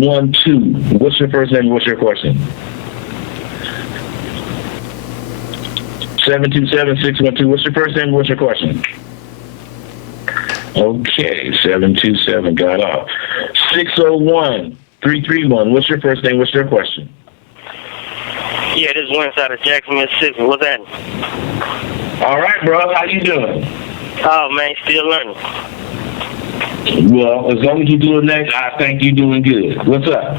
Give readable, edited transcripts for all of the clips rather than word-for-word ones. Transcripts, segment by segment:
612. What's your first name? What's your question? 727-612. What's your first name? What's your question? Okay, 727 got off. 601-331. What's your first name? What's your question? Yeah, this is one side of Jackson, Mississippi. What's that? All right, bro. How you doing? Oh, man, still learning. Well, as long as you do it next, I think you're doing good. What's up?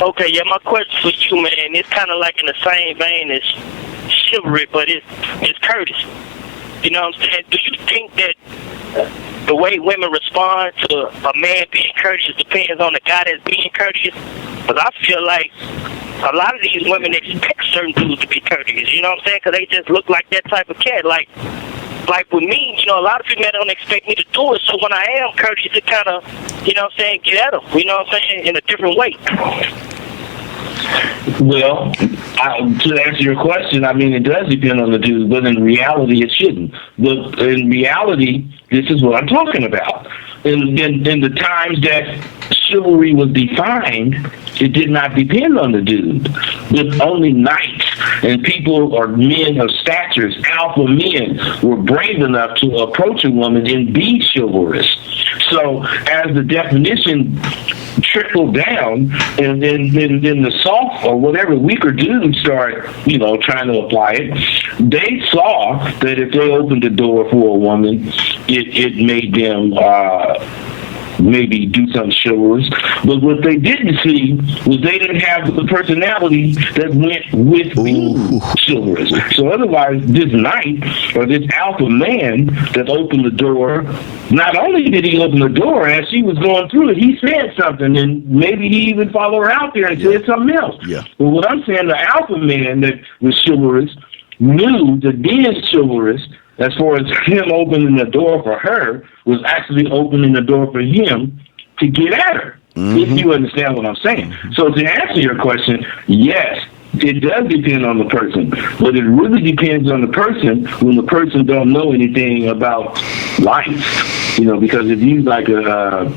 Okay, yeah, my question for you, man, it's kind of like in the same vein as chivalry, but it's courtesy. You know what I'm saying? Do you think that the way women respond to a man being courteous depends on the guy that's being courteous? Because I feel like a lot of these women expect certain dudes to be courteous, you know what I'm saying? Because they just look like that type of cat. Like with me, you know, a lot of people don't expect me to do it, so when I am courteous, it kind of, you know what I'm saying, get at them, you know what I'm saying, in a different way. Well, to answer your question, I mean, it does depend on the dude, but in reality, it shouldn't. But in reality, this is what I'm talking about. In the times that chivalry was defined, it did not depend on the dude. But only knights and people or men of statures, alpha men, were brave enough to approach a woman and be chivalrous. So as the definition trickled down, and then the soft or whatever weaker dudes start, you know, trying to apply it, they saw that if they opened the door for a woman, it made them maybe do something chivalrous. But what they didn't see was they didn't have the personality that went with being chivalrous. So otherwise, this knight or this alpha man that opened the door, not only did he open the door, as she was going through it, he said something, and maybe he even followed her out there and said something else. Yeah. But what I'm saying, the alpha man that was chivalrous knew that being chivalrous, as far as him opening the door for her, was actually opening the door for him to get at her, if you understand what I'm saying. So to answer your question, yes, it does depend on the person, but it really depends on the person when the person don't know anything about life, you know, because if you like a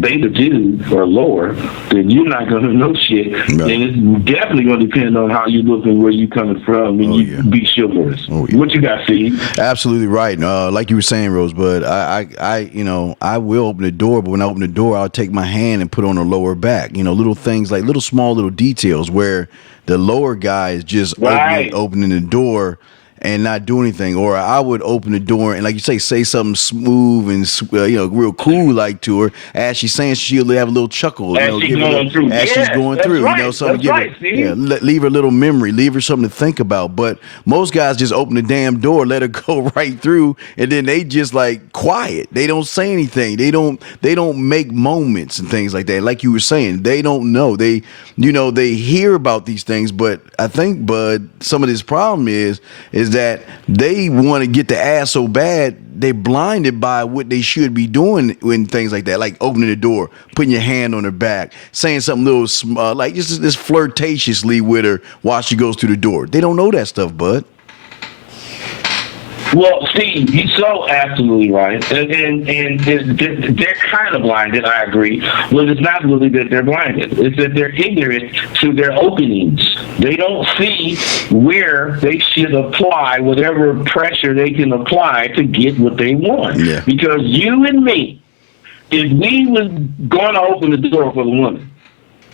beta dude or lower, then you're not going to know shit. No. And it's definitely going to depend on how you look and where you coming from when you be chivalrous. What you got, Steve? Absolutely right. Like you were saying, Rosebud, I will open the door, but when I open the door, I'll take my hand and put on her lower back. You know, little things like small little details where the lower guy is just opening the door and not do anything. Or I would open the door and, like you say something smooth and real cool like to her. As she's saying, she'll have a little chuckle. As she's going through. Right. You know, something leave her a little memory, leave her something to think about. But most guys just open the damn door, let her go right through, and then they just like quiet. They don't say anything. They don't make moments and things like that. Like you were saying, they don't know. They hear about these things, but I think, Bud, some of this problem is that they want to get the ass so bad they're blinded by what they should be doing when things like that, like opening the door, putting your hand on her back, saying something little like just this flirtatiously with her while she goes through the door. They don't know that stuff, Bud. Well, Steve, you're so absolutely right, and they're kind of blinded. I agree, but it's not really that they're blinded; it's that they're ignorant to their openings. They don't see where they should apply whatever pressure they can apply to get what they want. Yeah. Because you and me, if we was going to open the door for the woman,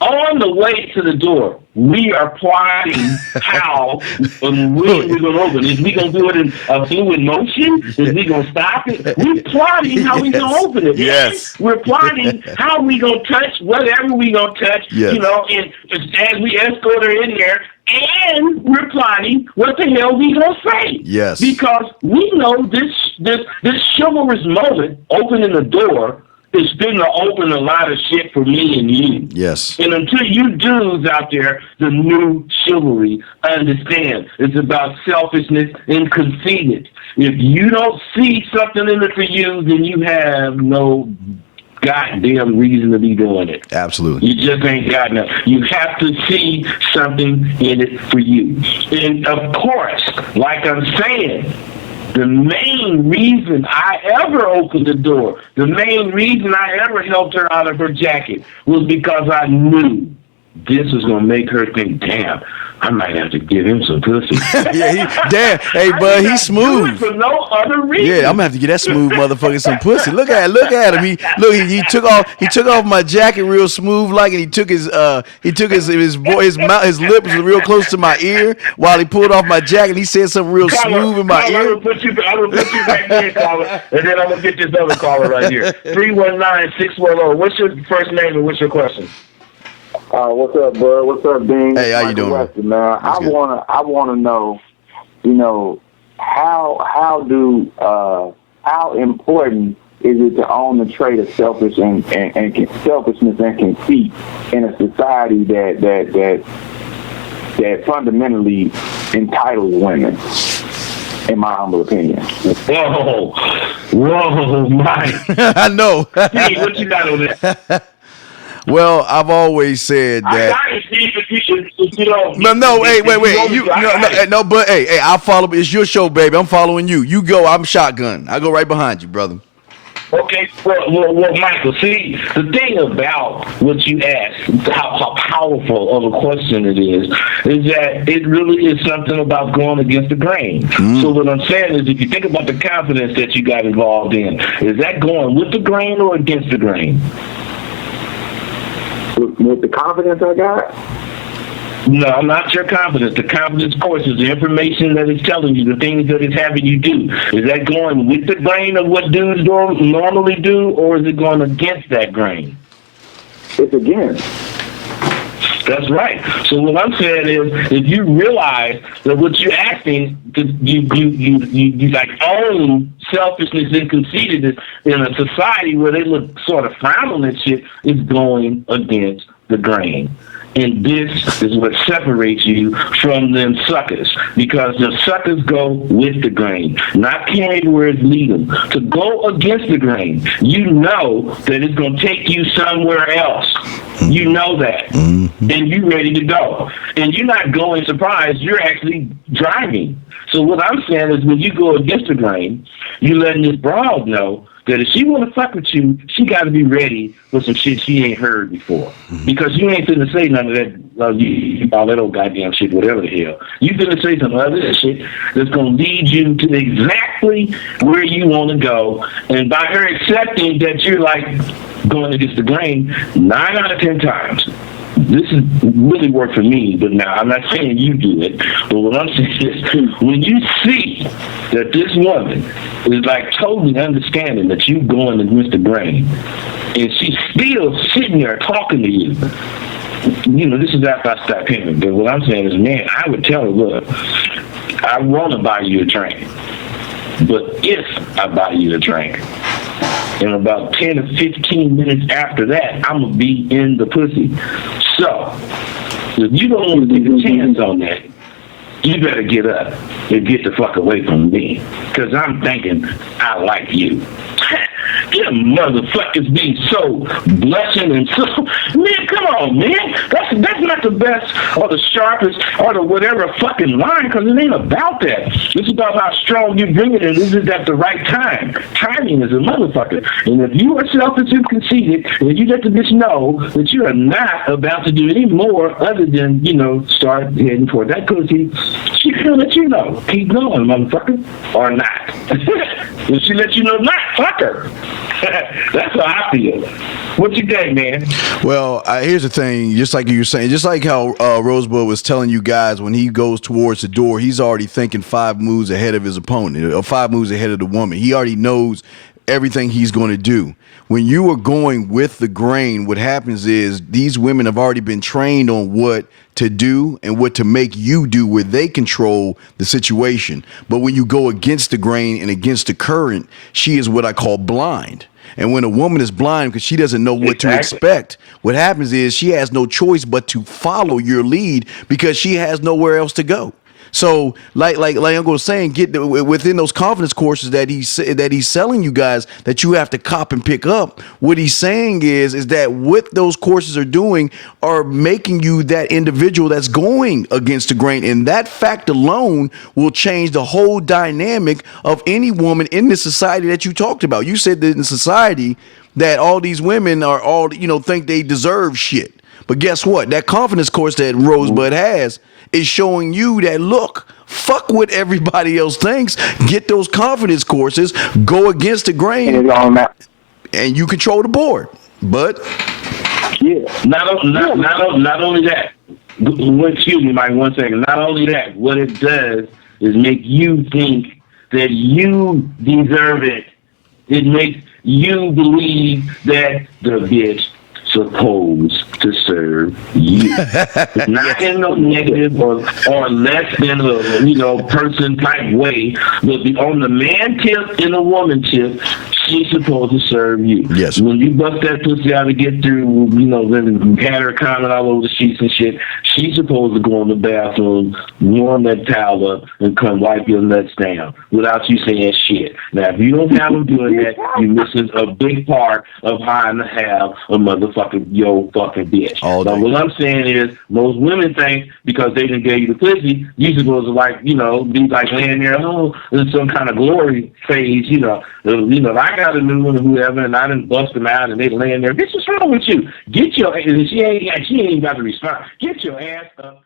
on the way to the door, we are plotting how and when we're going to open. Is we going to do it in a fluid motion? Is we going to stop it? We're plotting how we going to open it. Yes. We're plotting how we going to touch whatever we going to touch, yes. You know, and as we escort her in there, and we're plotting what the hell we going to say. Yes. Because we know this chivalrous moment, opening the door, it's been to open a lot of shit for me and you. Yes. And until you dudes out there, the new chivalry, understand it's about selfishness and conceited. If you don't see something in it for you, then you have no goddamn reason to be doing it. Absolutely. You just ain't got enough. You have to see something in it for you. And of course, like I'm saying, The main reason I ever opened the door, the main reason I ever helped her out of her jacket was because I knew this was going to make her think, damn, I might have to give him some pussy. Damn. Hey, bud, he's smooth. For no other reason. Yeah, I'm gonna have to get that smooth motherfucker some pussy. Look at him. He took off my jacket real smooth like, and he took his lips was real close to my ear while he pulled off my jacket. He said something real smooth in my ear. I'm gonna put you back there, caller, and then I'm gonna get this other caller right here. 319-610. What's your first name and what's your question? What's up, bud? What's up, Dean? Hey, how you doing? Weston, man. I wanna know, how important is it to own the trait of selfishness and conceit in a society that fundamentally entitles women? In my humble opinion. Whoa, Mike. I know. Steve, what you got on that? Well, I've always said that. I got it, Steve, if you don't. No, hey, wait. But hey, I'll follow. It's your show, baby. I'm following you. You go. I'm shotgun. I go right behind you, brother. Okay, well, Michael, see, the thing about what you asked, how powerful of a question it is that it really is something about going against the grain. So what I'm saying is, if you think about the confidence that you got involved in, is that going with the grain or against the grain? With the confidence I got? No, not your confidence. The confidence course is the information that it's telling you, the things that it's having you do. Is that going with the grain of what dudes normally do, or is it going against that grain? It's against. That's right. So what I'm saying is, if you realize that what you're asking, you like own selfishness and conceitedness in a society where they look sort of frown on this shit, is going against the grain. And this is what separates you from them suckers, because the suckers go with the grain, not carry where it's leading. To go against the grain, you know that it's going to take you somewhere else. You know that. And you're ready to go. And you're not going surprised, you're actually driving. So what I'm saying is, when you go against the grain, you're letting this broad know that if she want to fuck with you, she got to be ready for some shit she ain't heard before. Because you ain't finna say none of that, all that old goddamn shit, whatever the hell. You finna say some other shit that's going to lead you to exactly where you want to go. And by her accepting that you're like going against the grain, 9 out of 10 times, this is really worked for me, but now I'm not saying you do it. But what I'm saying is, when you see that this woman is like totally understanding that you going against the grain, and she's still sitting there talking to you, this is after I stopped him. But what I'm saying is, man, I would tell her, look, I want to buy you a drink, but if I buy you a drink, in about 10 or 15 minutes after that, I'm going to be in the pussy. So, if you don't want to take a chance on that, you better get up and get the fuck away from me. Because I'm thinking I like you. Them motherfuckers be so blushing and so, man, come on, man. That's not the best or the sharpest or the whatever fucking line, because it ain't about that. It's about how strong you bring it, and this is at the right time. Timing is a motherfucker. And if you are selfish and conceited, and you let the bitch know that you are not about to do any more other than, start heading for that pussy, she can let you know. Keep going, motherfucker. Or not. If she let you know not, fuck her. That's how I feel. What you think, man? Well, here's the thing. Just like you were saying, just like how Rosebud was telling you guys, when he goes towards the door, he's already thinking 5 moves ahead of his opponent, or 5 moves ahead of the woman. He already knows everything he's going to do. When you are going with the grain, what happens is these women have already been trained on what to do and what to make you do, where they control the situation. But when you go against the grain and against the current, she is what I call blind. And when a woman is blind because she doesn't know what to expect, what happens is she has no choice but to follow your lead because she has nowhere else to go. So like Uncle was saying, within those confidence courses that he's selling you guys that you have to cop and pick up. What he's saying is that what those courses are doing are making you that individual that's going against the grain, and that fact alone will change the whole dynamic of any woman in the society that you talked about. You said that in society that all these women are all, think they deserve shit. But guess what? That confidence course that Rosebud has is showing you that, look, fuck what everybody else thinks. Get those confidence courses, go against the grain, and you control the board. But not only that. Excuse me, Mike, 1 second. Not only that, what it does is make you think that you deserve it. It makes you believe that the bitch supposed to serve you. Not in no negative or less than a person type way, but on the man tip and the woman tip, she's supposed to serve you. Yes. When you bust that pussy out to get through, then had her comment all over the sheets and shit, she's supposed to go in the bathroom, warm that towel up, and come wipe your nuts down without you saying shit. Now, if you don't have them doing that, you're missing a big part of how to have a motherfucking fucking bitch. Now, what I'm saying is, most women think because they didn't give you the pussy, you're supposed to be like laying there, in some kind of glory phase, if I got a new one or whoever, and I didn't bust them out, and they laying there. Bitch, what's wrong with you? Get your, she ain't even got to respond. Get your ass up